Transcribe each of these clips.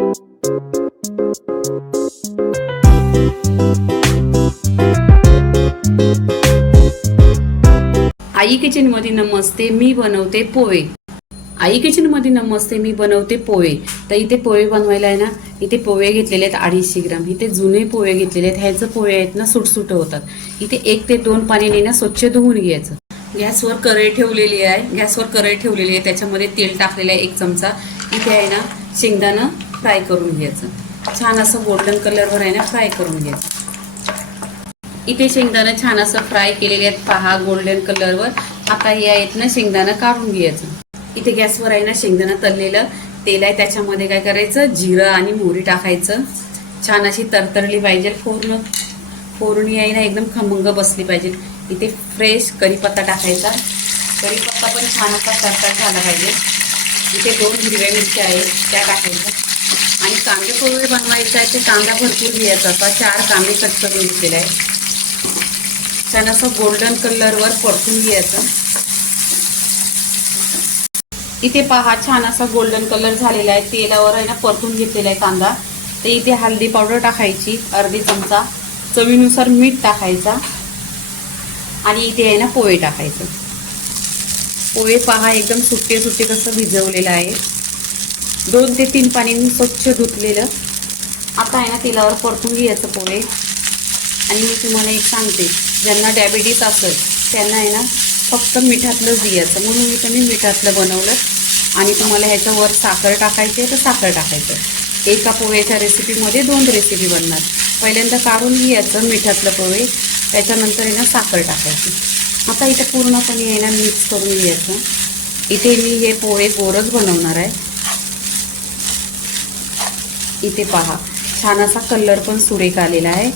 आई kitchen मध्ये नमस्ते, मी बनवते पोहे। आई kitchen मध्ये नमस्ते, मी बनवते पोहे। तर इथे पोहे बनवायला आहे ना, इथे पोहे घेतलेले आहेत 250 ग्राम। इथे जुने पोहे घेतलेले आहेत, ह्याचे पोहे आहेत ना सुटसुट होतात। इथे 1 ते 2 पाण्याने ना स्वच्छ धुवून घ्यायचं। गॅसवर कढई ठेवलेली आहे, त्याच्यामध्ये तेल टाकलेलं आहे 1 चमचा। इथे आहे ना शेंगदाणं फ्राय करून घ्यायचं, छान असं गोल्डन कलरवर आहे ना फ्राय करून घ्यायचं। इथे शेंगदाणा छान असं फ्राय केलेले आहेत पहा, गोल्डन कलरवर। आता हे आहेत ना शेंगदाणा काढून घ्यायचं। इथे गॅसवर आहे ना शेंगदाणा तळलेलं तेल आहे, त्याच्यामध्ये काय करायचं, जिरं आणि मोहरी टाकायचं। छान अशी तरतरली पाहिजे, फोडणी आहे ना एकदम खमंग बसली पाहिजे। इथे फ्रेश कढीपत्ता टाकायचा, कढीपत्ता पण छान असा तरतर झाला पाहिजे। इथे 2 हिरव्या मिरच्या आहेत त्या टाकायच्या। आणि कांदे पोहे बनवायचे आहे, ते कांदा भरपूर घ्यायचा असा 4 कांदे कट करून घेतलेले आहे। छान असं गोल्डन कलरवर परतून घ्यायचं। इथे पहा छान असा गोल्डन कलर झालेला आहे, तेलावर आहे ना परतून घेतलेला आहे कांदा। तर इथे हळदी पावडर टाकायची अर्धी चमचा, चवीनुसार मीठ टाकायचा आणि इथे आहे ना पोहे टाकायचं। पोहे पहा एकदम सुट्टे सुट्टे कसं भिजवलेलं आहे, 2 ते 3 पाण्याने स्वच्छ धुतलेलं। आता आहे ना तेलावर परतून घ्यायचं पोहे। आणि मी तुम्हाला एक सांगते, ज्यांना डायबिटीस असेल त्यांना आहे ना फक्त मिठातलंच द्यायचं, म्हणून मी मिठातलं बनवलं। आणि तुम्हाला ह्याच्यावर साखर टाकायची आहे तर साखर टाकायचं। एका पोहेच्या रेसिपीमध्ये 2 रेसिपी बनणार। पहिल्यांदा काढून घ्यायचं मिठातलं पोहे, त्याच्यानंतर आहे ना साखर टाकायची। आता इथे पूर्णपणे आहे ना मिक्स करून घ्यायचं। इथे मी हे पोहे गोरच बनवणार आहे। इथे पहा छान असा कलर पण सुरेख आलेला आहे।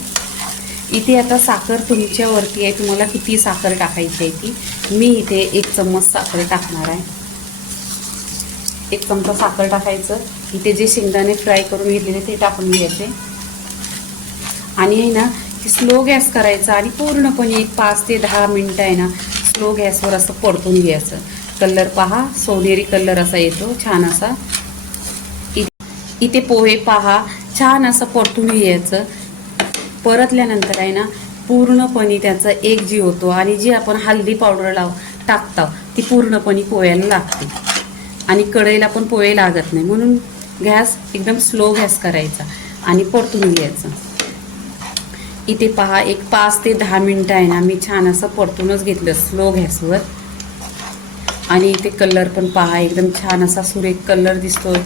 इथे आता साखर तुमच्यावरती आहे, तुम्हाला किती साखर टाकायची आहे ती। मी इथे 1 चम्मच साखर टाकणार आहे, 1 चमचा साखर टाकायचं। इथे जे शेंगदाणे फ्राय करून घेतलेले ते टाकून घ्यायचे आणि आहे ना स्लो गॅस करायचा आणि पूर्णपणे 5 ते 10 मिनिटं आहे ना स्लो गॅसवर असं परतून घ्यायचं। कलर पहा सोनेरी कलर असा येतो छान असा। इथे पोहे पहा छान असं परतून घ्यायचं। परतल्यानंतर आहे ना पूर्णपणे त्याचा एकजीव होतो आणि जी आपण हळदी पावडर टाकतो ती पूर्णपणे पोह्याला लागते आणि कढईला पण पोहे लागत नाही, म्हणून गॅस एकदम स्लो गॅस करायचा आणि परतून घ्यायचं। इथे पहा 5 ते 10 मिनिटं आहे ना मी छान असं परतूनच घेतलं स्लो गॅसवर। आणि इथे कलर पण पहा एकदम छान असा सुरेख कलर दिसतोय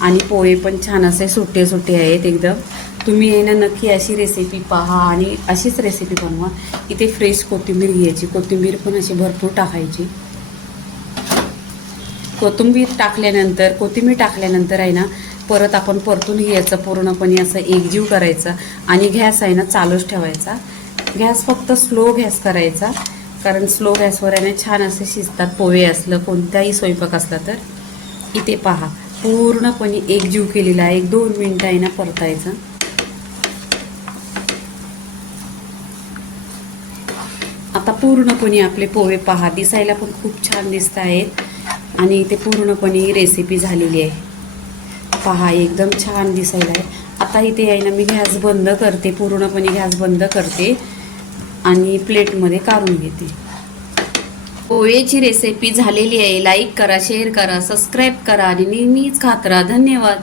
आणि पोहे पण छान असे सुट्टे सुट्टे आहेत एकदम। तुम्ही आहे ना नक्की अशी रेसिपी पहा आणि अशीच रेसिपी बनवा। इथे फ्रेश कोथिंबीर घ्यायची, कोथिंबीर पण अशी भरपूर टाकायची। कोथिंबीर टाकल्यानंतर आहे ना परत आपण परतून घ्यायचं, पूर्णपणे असं एकजीव करायचं आणि गॅस आहे ना चालूच ठेवायचा। गॅस फक्त स्लो गॅस करायचा, कारण स्लो गॅसवर आहे ना छान असे शिजतात पोहे, असलं कोणताही स्वयंपाक असला तर। इथे पहा पूर्णपणे एकजीव केलेला आहे, 1-2 मिनिटं आहे ना परतायचं। आता पूर्णपणे आपले पोहे पहा दिसायला पण खूप छान दिसत आहेत आणि इथे पूर्णपणे रेसिपी झालेली आहे पहा, एकदम छान दिसायला आहे। आता इथे आहे ना मी गॅस बंद करते, पूर्णपणे गॅस बंद करते आणि प्लेटमध्ये काढून घेते। पोहेची रेसिपी झालेली आहे। लाईक करा, शेअर करा, सबस्क्राईब करा आणि नेहमीच खात राहा। धन्यवाद।